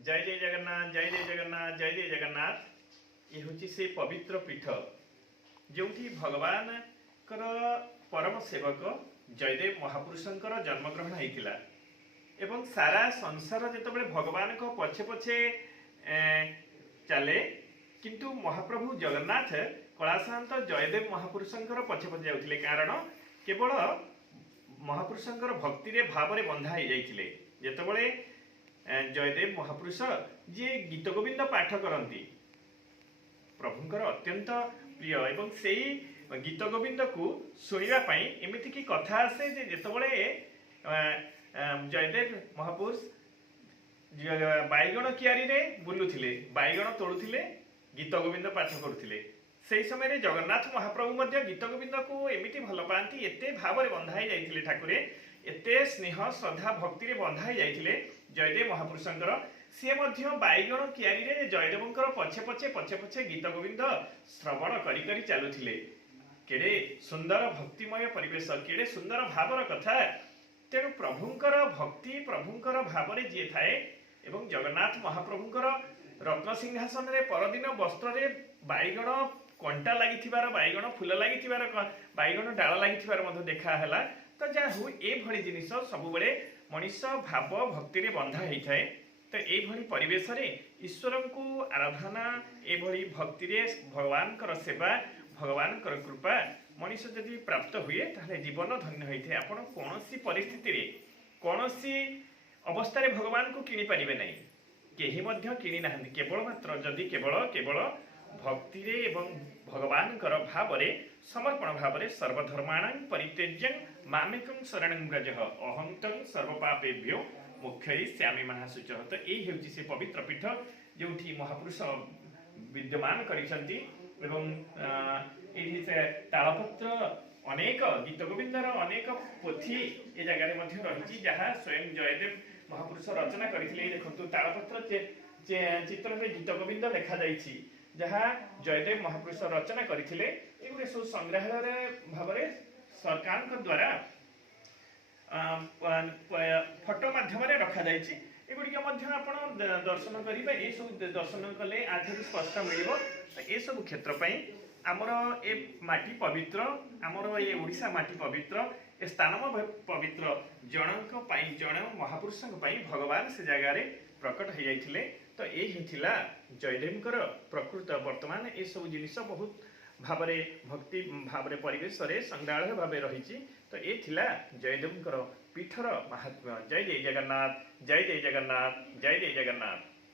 जय जय जगन्नाथ जय जय जगन्नाथ जय जय जगन्नाथ। ये हूँ से पवित्र पीठ जो भगवान परम सेवक जयदेव महापुरुषंकर जन्मग्रहण होता एवं सारा संसार जिते भगवान को पछे पछे चले किंतु महाप्रभु जगन्नाथ कलाशांत जयदेव महापुरुषंकर पछे पछे जाउथिले कारण केवल महापुरुषंकर भक्ति रे भाव रे बंधा हो जाइथिले। जेतेबेले जयदेव महापुरुष जी गीत गोविंद पाठ करती प्रभुंकर अत्यंत प्रिय एवं से गीत गोविंद को शुणापी एमती की कथा आसे जितेबले जयदेव महापुरुष बैगण कियारी रे बुलुथिले बैगण तोड़ुथिले गीत गोविंद पाठ करुथिले से समय जगन्नाथ महाप्रभु मध्य गीत गोविंद को एमती भल पाती एते भाव रे बंधाई जाइथिले ठाकुरे एते स्नेह श्रद्धा भक्ति रे बंधाई जाइथिले जयदेव महापुरुषंकर सी बैगण कियारी रे जयदेवंकर पछे पछे पछे पछे गीत गोविंद श्रवण करी करी चलुथिले। केड़े सुंदर भक्तिमय परिवेश केड़े सुंदर भावर कथा तेणु प्रभुंकर भक्ति प्रभुंकर भाव रे जी थाए एवं जगन्नाथ महाप्रभुंकर रत्न सिंहासन रे परदिन वस्त्र रे बैगण कंटा लगी बैगण फूल लगी बैगण डाल लगी देखा है। तो जहाँ हूँ ये जिनिस सब बड़े मनीष भाव भक्ति रे बंधा होता है। तो ये परिवेश रे ईश्वर को आराधना ये भक्ति रे भगवान सेवा भगवान कृपा मनीष जदि प्राप्त हुए ताहले जीवन धन्य होता है। आपण कौन परिस्थिति रे कौन अवस्था रे भगवान को किनी पारिबे नहीं केही मध्य किनी नाहंती केवल मात्र जदि केवल केवल भक्ति रे एवं भगवान भाव रे समर्पण भाव रे सर्वधर्माणां परित्यज्य मामेकं शरणं व्रज अहं तं सर्वपापेभ्यो मोक्षयिष्यामि महाशुचः। तो यही हेउची से पवित्र पीठ जोठी महापुरुष विद्यमान करिसंती एवं एही से तालपत्र अनेक गीत गोविंदर अनेक पोथी ए जगह मध्य रही जहाँ स्वयं जयदेव महापुरुष रचना करथिले। देखंतु तालपत्र चित्र में गीत गोविंद लिखा जाइछि जहाँ जयदेव महापुरुष रचना करथिले एगुड़े सब संग्रहालय भाव में सरकार द्वारा फोटो माध्यम रखा जाइछि। एगुड़िक आपण दर्शन करेंगे ये सब दर्शन कले आधे स्पष्ट मिल ये सब क्षेत्र आमर ए माटी पवित्र आमर ये ओडिशा माटी पवित्र ए स्थान पवित्र जनक जन महापुरुष भगवान से जगार प्रकट हो जाइथिले। तो यही थिला जयदेवकर प्रकृत वर्तमान ये सब जिनिस बहुत भाव भक्ति भाव परिवेश संग्रहालय भाव रही। तो ये थिला जयदेवकर पीठर महात्म्य। जय जय जगन्नाथ जय जय जगन्नाथ जय जय जगन्नाथ।